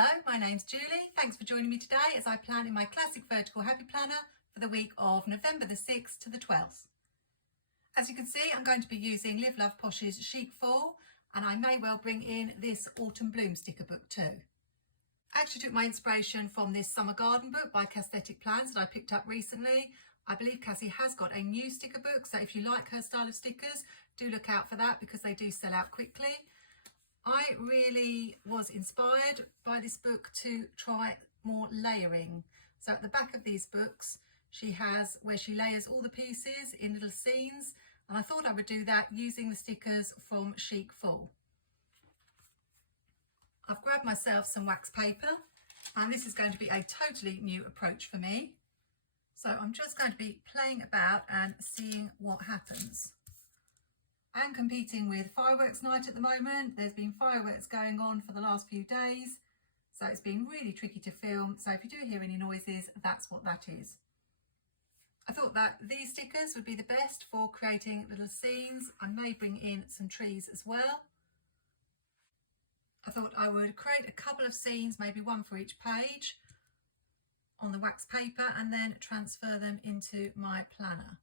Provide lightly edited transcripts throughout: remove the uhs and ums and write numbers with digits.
Hello, my name's Julie. Thanks for joining me today as I plan in my classic vertical happy planner for the week of November the 6th to the 12th. As you can see, I'm going to be using Live Love Posh's Chic Fall, and I may well bring in this Autumn Bloom sticker book too. I actually took my inspiration from this summer garden book by Cathetic Plans that I picked up recently. I believe Cassie has got a new sticker book, so if you like her style of stickers, do look out for that because they do sell out quickly. I really was inspired by this book to try more layering. So at the back of these books, she has where she layers all the pieces in little scenes, and I thought I would do that using the stickers from Chic Fall. I've grabbed myself some wax paper, and this is going to be a totally new approach for me. So I'm just going to be playing about and seeing what happens. I'm competing with fireworks night at the moment. There's been fireworks going on for the last few days, so it's been really tricky to film. So if you do hear any noises, that's what that is. I thought that these stickers would be the best for creating little scenes. I may bring in some trees as well. I thought I would create a couple of scenes, maybe one for each page on the wax paper, and then transfer them into my planner.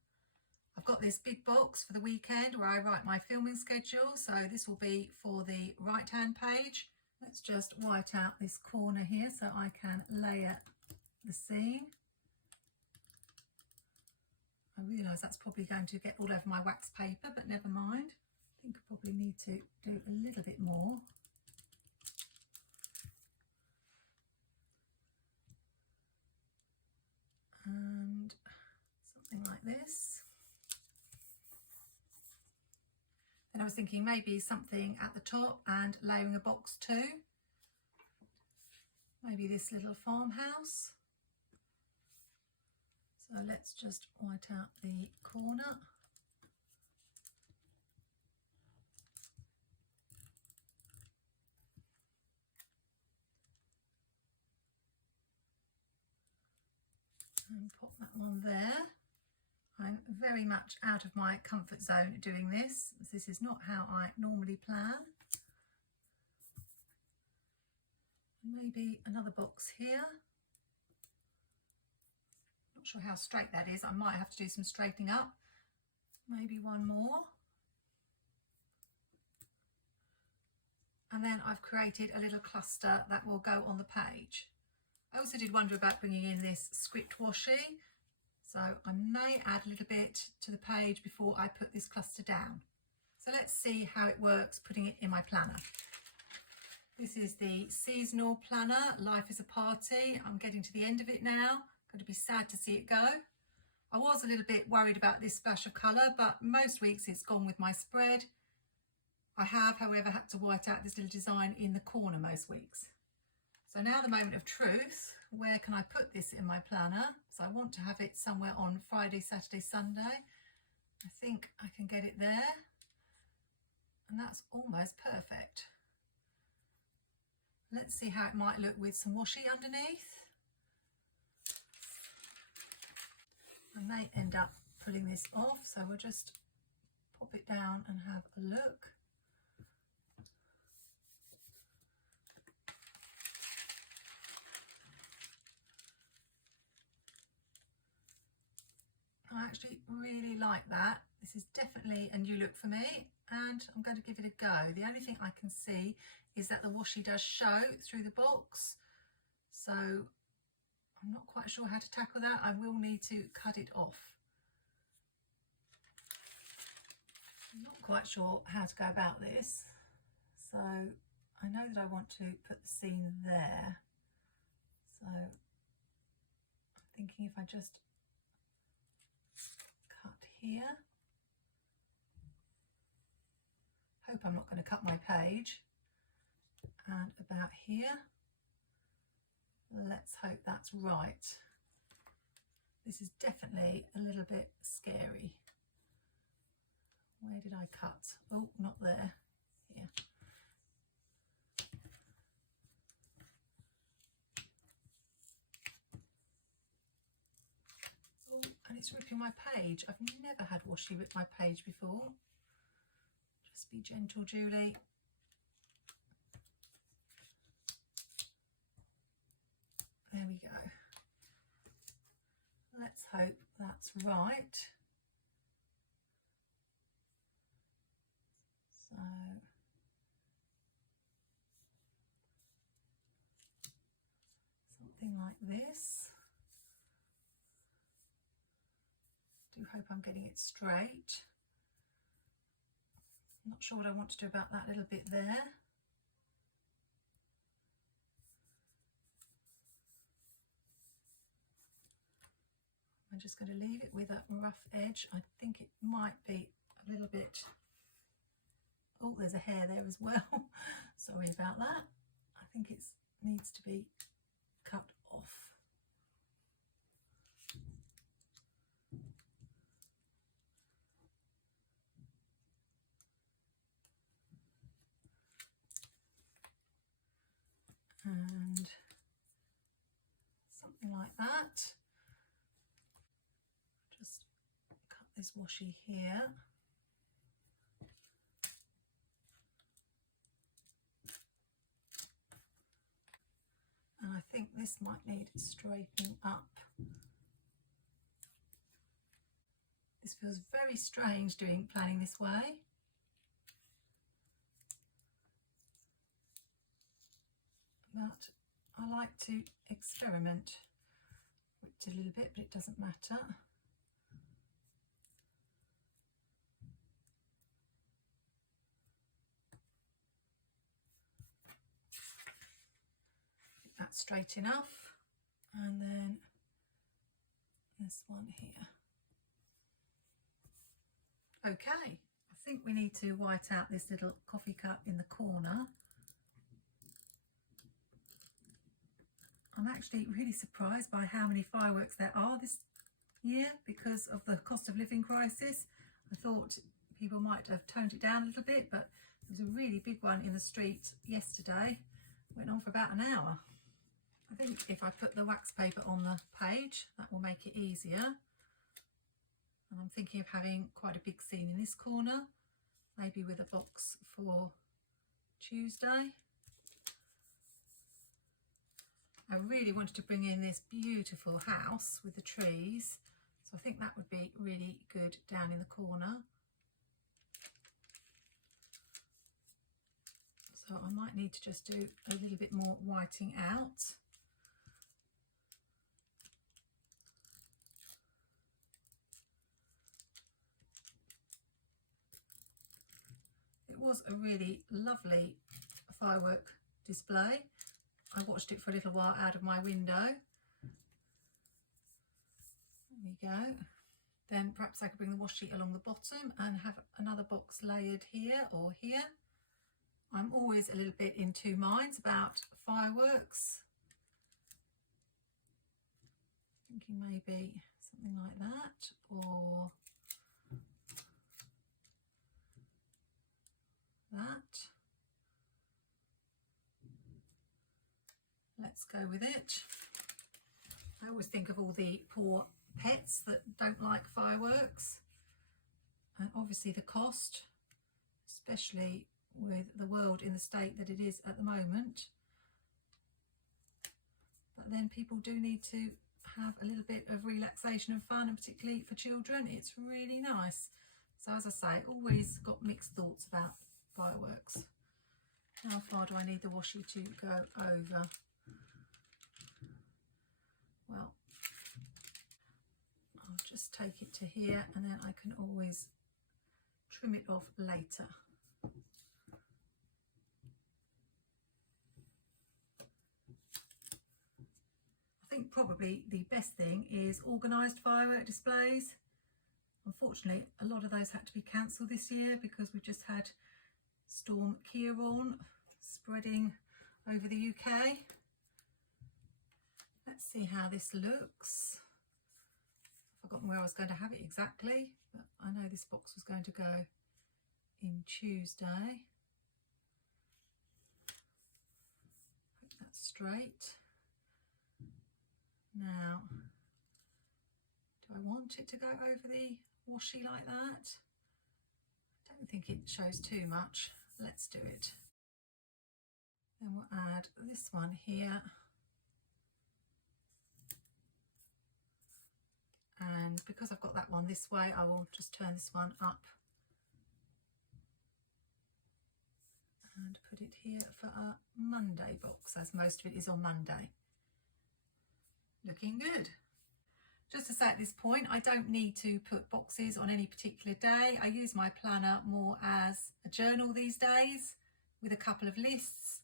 I've got this big box for the weekend where I write my filming schedule, so this will be for the right hand page. Let's just white out this corner here so I can layer the scene. I realise that's probably going to get all over my wax paper, but never mind. I think I probably need to do a little bit more. And something like this. Then I was thinking maybe something at the top and layering a box too. Maybe this little farmhouse. So let's just white out the corner. And pop that one there. I'm very much out of my comfort zone doing this. This is not how I normally plan. Maybe another box here. Not sure how straight that is. I might have to do some straightening up. Maybe one more. And then I've created a little cluster that will go on the page. I also did wonder about bringing in this script washi. So I may add a little bit to the page before I put this cluster down. So let's see how it works putting it in my planner. This is the seasonal planner, Life is a Party. I'm getting to the end of it now. Going to be sad to see it go. I was a little bit worried about this splash of colour, but most weeks it's gone with my spread. I have, however, had to white out this little design in the corner most weeks. So now the moment of truth, where can I put this in my planner? So I want to have it somewhere on Friday, Saturday, Sunday. I think I can get it there. And that's almost perfect. Let's see how it might look with some washi underneath. I may end up pulling this off, so we'll just pop it down and have a look. I actually really like that. This is definitely a new look for me, and I'm going to give it a go. The only thing I can see is that the washi does show through the box, so I'm not quite sure how to tackle that. I will need to cut it off. I'm not quite sure how to go about this, so I know that I want to put the scene there, so I'm thinking if I just cut here. Hope I'm not going to cut my page. And about here. Let's hope that's right. This is definitely a little bit scary. Where did I cut? Oh, not there. Here. Oh, and it's ripping my page. I've never had washi rip my page before. Just be gentle, Julie. hope that's right. So something like this. I do hope I'm getting it straight. I'm not sure what I want to do about that little bit there. I'm just going to leave it with a rough edge. I think it might be a little bit, oh, there's a hair there as well. Sorry about that. I think it needs to be cut off. And something like that. Just cut this washi here. And I think this might need straightening up. This feels very strange planning this way. But I like to experiment with it a little bit, but it doesn't matter. That's straight enough. And then this one here. Okay, I think we need to white out this little coffee cup in the corner. I'm actually really surprised by how many fireworks there are this year because of the cost of living crisis. I thought people might have toned it down a little bit, but there was a really big one in the street yesterday. It went on for about an hour. I think if I put the wax paper on the page, that will make it easier. And I'm thinking of having quite a big scene in this corner, maybe with a box for Tuesday. I really wanted to bring in this beautiful house with the trees, so I think that would be really good down in the corner. So I might need to just do a little bit more whiting out. It was a really lovely firework display. I watched it for a little while out of my window. There we go. Then perhaps I could bring the washi along the bottom and have another box layered here or here. I'm always a little bit in two minds about fireworks. Thinking maybe something like that, or that. Let's go with it. I always think of all the poor pets that don't like fireworks, and obviously the cost, especially with the world in the state that it is at the moment. But then people do need to have a little bit of relaxation and fun, and particularly for children, it's really nice. So as I say, always got mixed thoughts about fireworks. How far do I need the washi to go over? Well, I'll just take it to here, and then I can always trim it off later. I think probably the best thing is organised firework displays. Unfortunately, a lot of those had to be cancelled this year because we've just had Storm Ciarán spreading over the UK. Let's see how this looks. I've forgotten where I was going to have it exactly, but I know this box was going to go in Tuesday. Hope that's straight. Now, do I want it to go over the washi like that? I don't think it shows too much. Let's do it. Then we'll add this one here. on this way, I will just turn this one up and put it here for a Monday box, as most of it is on Monday. Looking good. Just to say at this point, I don't need to put boxes on any particular day. I use my planner more as a journal these days with a couple of lists.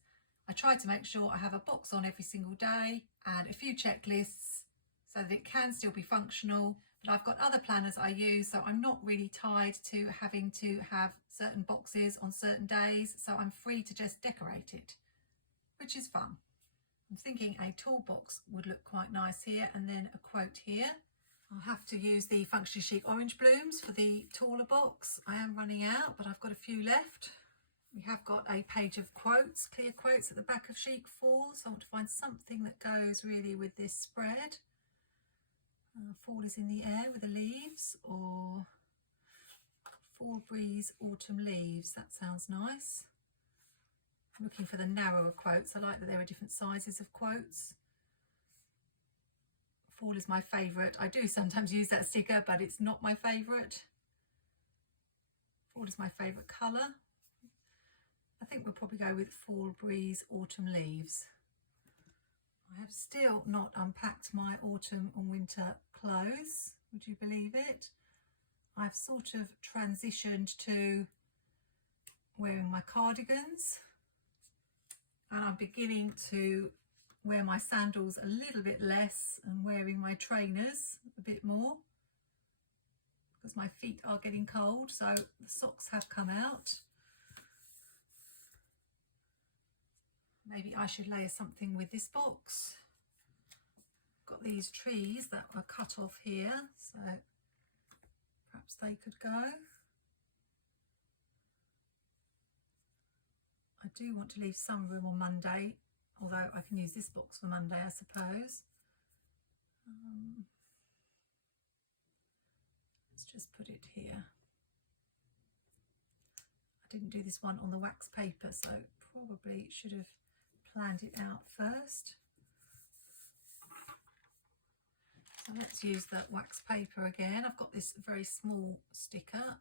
I try to make sure I have a box on every single day and a few checklists so that it can still be functional. But I've got other planners I use, so I'm not really tied to having to have certain boxes on certain days, so I'm free to just decorate it, which is fun. I'm thinking a toolbox would look quite nice here, and then a quote here. I'll have to use the Functionally Chic orange blooms for the taller box. I am running out, but I've got a few left. We have got a page of quotes, clear quotes at the back of Chic Fall, so I want to find something that goes really with this spread. Fall is in the air with the leaves, or fall breeze, autumn leaves. That sounds nice. I'm looking for the narrower quotes. I like that there are different sizes of quotes. Fall is my favourite. I do sometimes use that sticker, but it's not my favourite. Fall is my favourite colour. I think we'll probably go with fall breeze, autumn leaves. I have still not unpacked my autumn and winter clothes. Would you believe it? I've sort of transitioned to wearing my cardigans, and I'm beginning to wear my sandals a little bit less and wearing my trainers a bit more because my feet are getting cold, so the socks have come out. Maybe I should layer something with this box. Got these trees that were cut off here, so perhaps they could go. I do want to leave some room on Monday, although I can use this box for Monday, I suppose. Let's just put it here. I didn't do this one on the wax paper, so probably should have planned it out first. So let's use the wax paper again. I've got this very small sticker.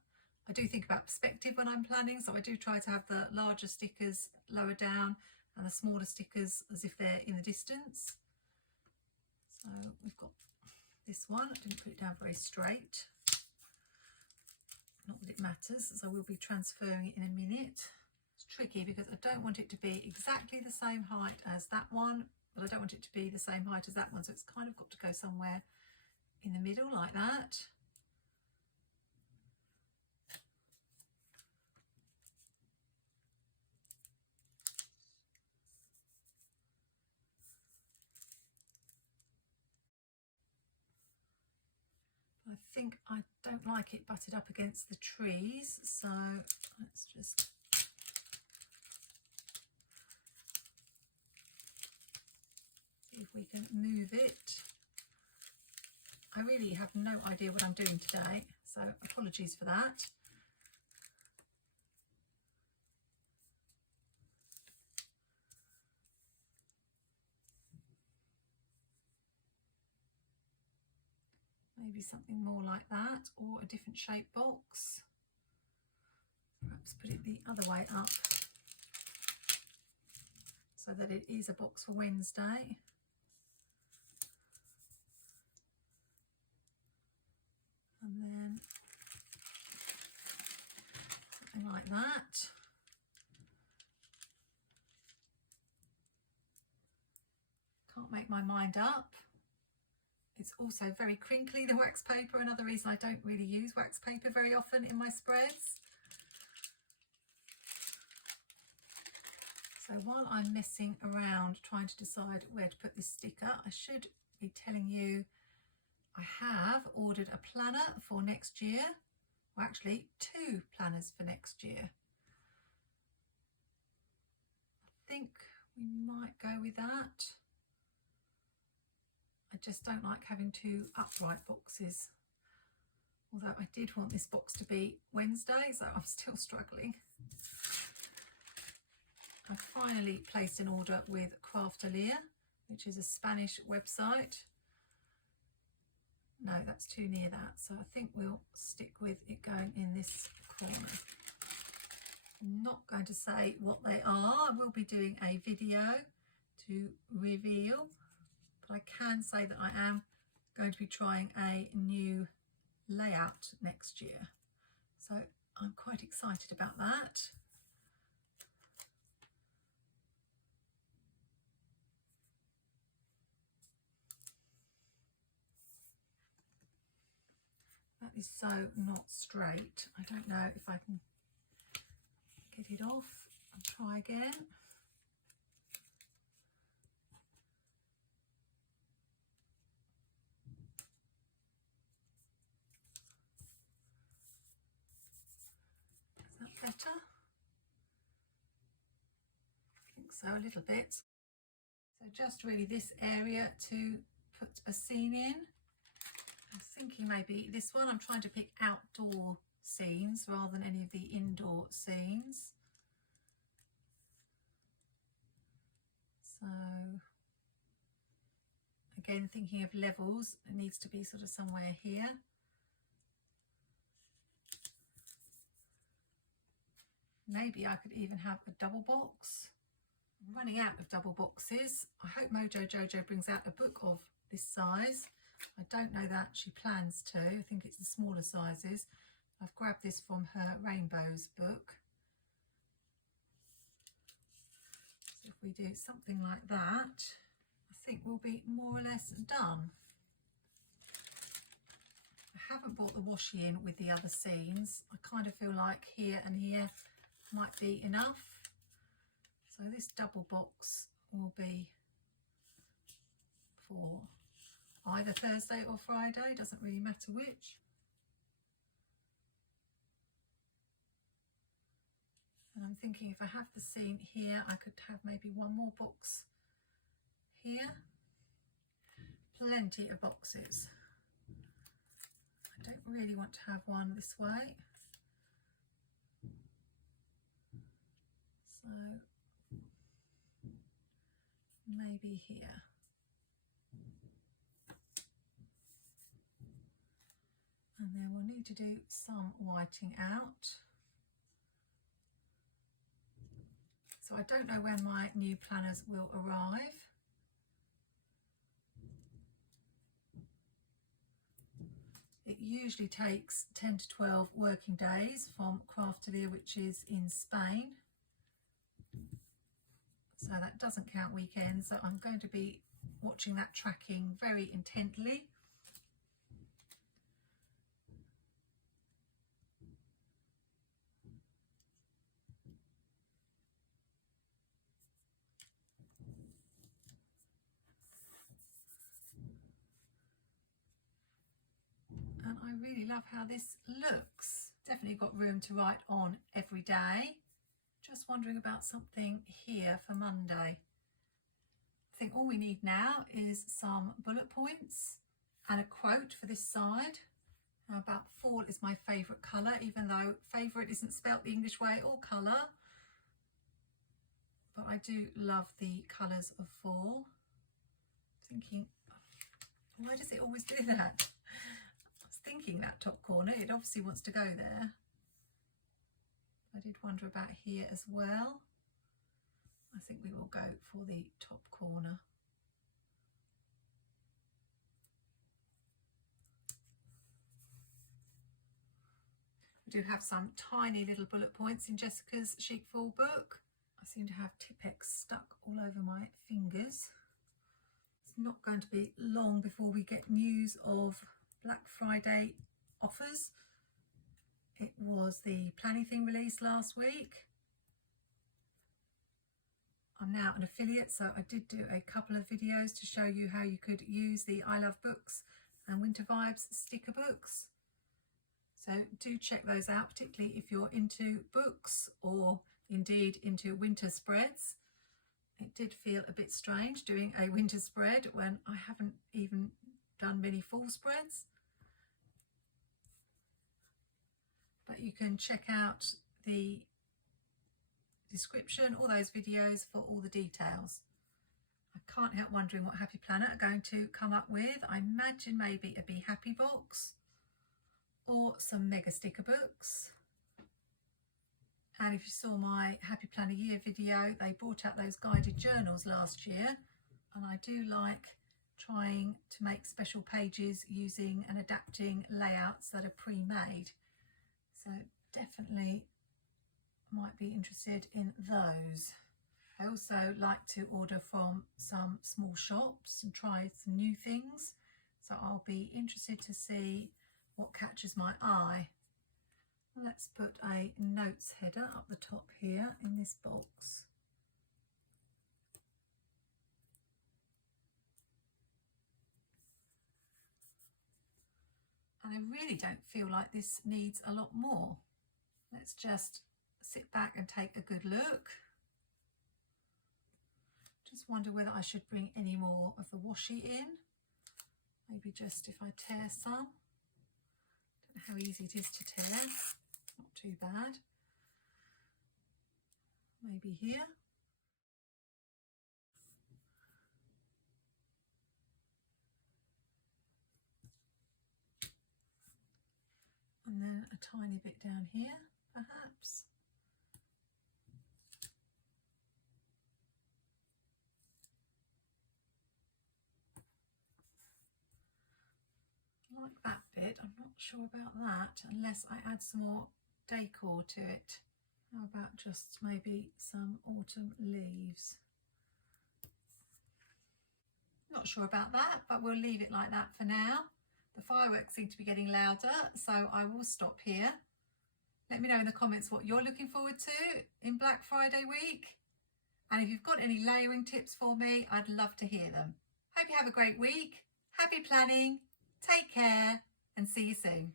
I do think about perspective when I'm planning, so I do try to have the larger stickers lower down and the smaller stickers as if they're in the distance. So we've got this one. I didn't put it down very straight. Not that it matters, as I will be transferring it in a minute. It's tricky because I don't want it to be exactly the same height as that one, but I don't want it to be the same height as that one, so it's kind of got to go somewhere in the middle like that. I think I don't like it butted up against the trees, so let's just see if we can move it. I really have no idea what I'm doing today, so apologies for that. Maybe something more like that, or a different shape box. Perhaps put it the other way up so that it is a box for Wednesday. And then something like that. Can't make my mind up. It's also very crinkly, the wax paper. Another reason I don't really use wax paper very often in my spreads. So while I'm messing around trying to decide where to put this sticker, I should be telling you I have ordered a planner for next year. Well, actually 2 planners for next year. I think we might go with that. I just don't like having 2 upright boxes, although I did want this box to be Wednesday, so I'm still struggling. I finally placed an order with Crafterlier, which is a Spanish website. no, that's too near that, so I think we'll stick with it going in this corner. I'm not going to say what they are. I will be doing a video to reveal, but I can say that I am going to be trying a new layout next year, so I'm quite excited about that. That is so not straight. I don't know if I can get it off and try again. Is that better? I think so, a little bit. So just really this area to put a scene in. I was thinking maybe this one. I'm trying to pick outdoor scenes rather than any of the indoor scenes. So again, thinking of levels, it needs to be sort of somewhere here. Maybe I could even have a double box. I'm running out of double boxes. I hope Mojo Jojo brings out a book of this size. I don't know that she plans to. I think it's the smaller sizes. I've grabbed this from her Rainbows book. So if we do something like that, I think we'll be more or less done. I haven't brought the washi in with the other scenes. I kind of feel like here and here might be enough. So this double box will be for either Thursday or Friday, doesn't really matter which. And I'm thinking if I have the scene here, I could have maybe one more box here. Plenty of boxes. I don't really want to have one this way. So maybe here. And then we'll need to do some whiting out. So I don't know when my new planners will arrive. It usually takes 10 to 12 working days from Craftelia, which is in Spain. So that doesn't count weekends. So I'm going to be watching that tracking very intently. And I really love how this looks. Definitely got room to write on every day. Just wondering about something here for Monday. I think all we need now is some bullet points and a quote for this side. How about fall is my favourite colour, even though favourite isn't spelt the English way or colour. But I do love the colours of fall. Thinking, why does it always do that? I was thinking that top corner, it obviously wants to go there. I did wonder about here as well. I think we will go for the top corner. I do have some tiny little bullet points in Jessica's Chic Fall book. I seem to have Tipp-Ex stuck all over my fingers. It's not going to be long before we get news of Black Friday offers. It was the planning thing released last week. I'm now an affiliate, so I did do a couple of videos to show you how you could use the I Love Books and Winter Vibes sticker books. So do check those out, particularly if you're into books or indeed into winter spreads. It did feel a bit strange doing a winter spread when I haven't even done many fall spreads. But you can check out the description, all those videos for all the details. I can't help wondering what Happy Planner are going to come up with. I imagine maybe a Be Happy box or some mega sticker books. And if you saw my Happy Planner Year video, they brought out those guided journals last year, and I do like trying to make special pages using and adapting layouts that are pre-made. So definitely might be interested in those. I also like to order from some small shops and try some new things. So I'll be interested to see what catches my eye. Let's put a notes header up the top here in this box. And I really don't feel like this needs a lot more. Let's just sit back and take a good look. Just wonder whether I should bring any more of the washi in. Maybe just if I tear some. Don't know how easy it is to tear. Not too bad. Maybe here. And then a tiny bit down here, perhaps. I like that bit. I'm not sure about that unless I add some more decor to it. How about just maybe some autumn leaves? Not sure about that, but we'll leave it like that for now. The fireworks seem to be getting louder, so I will stop here. Let me know in the comments what you're looking forward to in Black Friday week. And if you've got any layering tips for me, I'd love to hear them. Hope you have a great week. Happy planning, take care, and see you soon.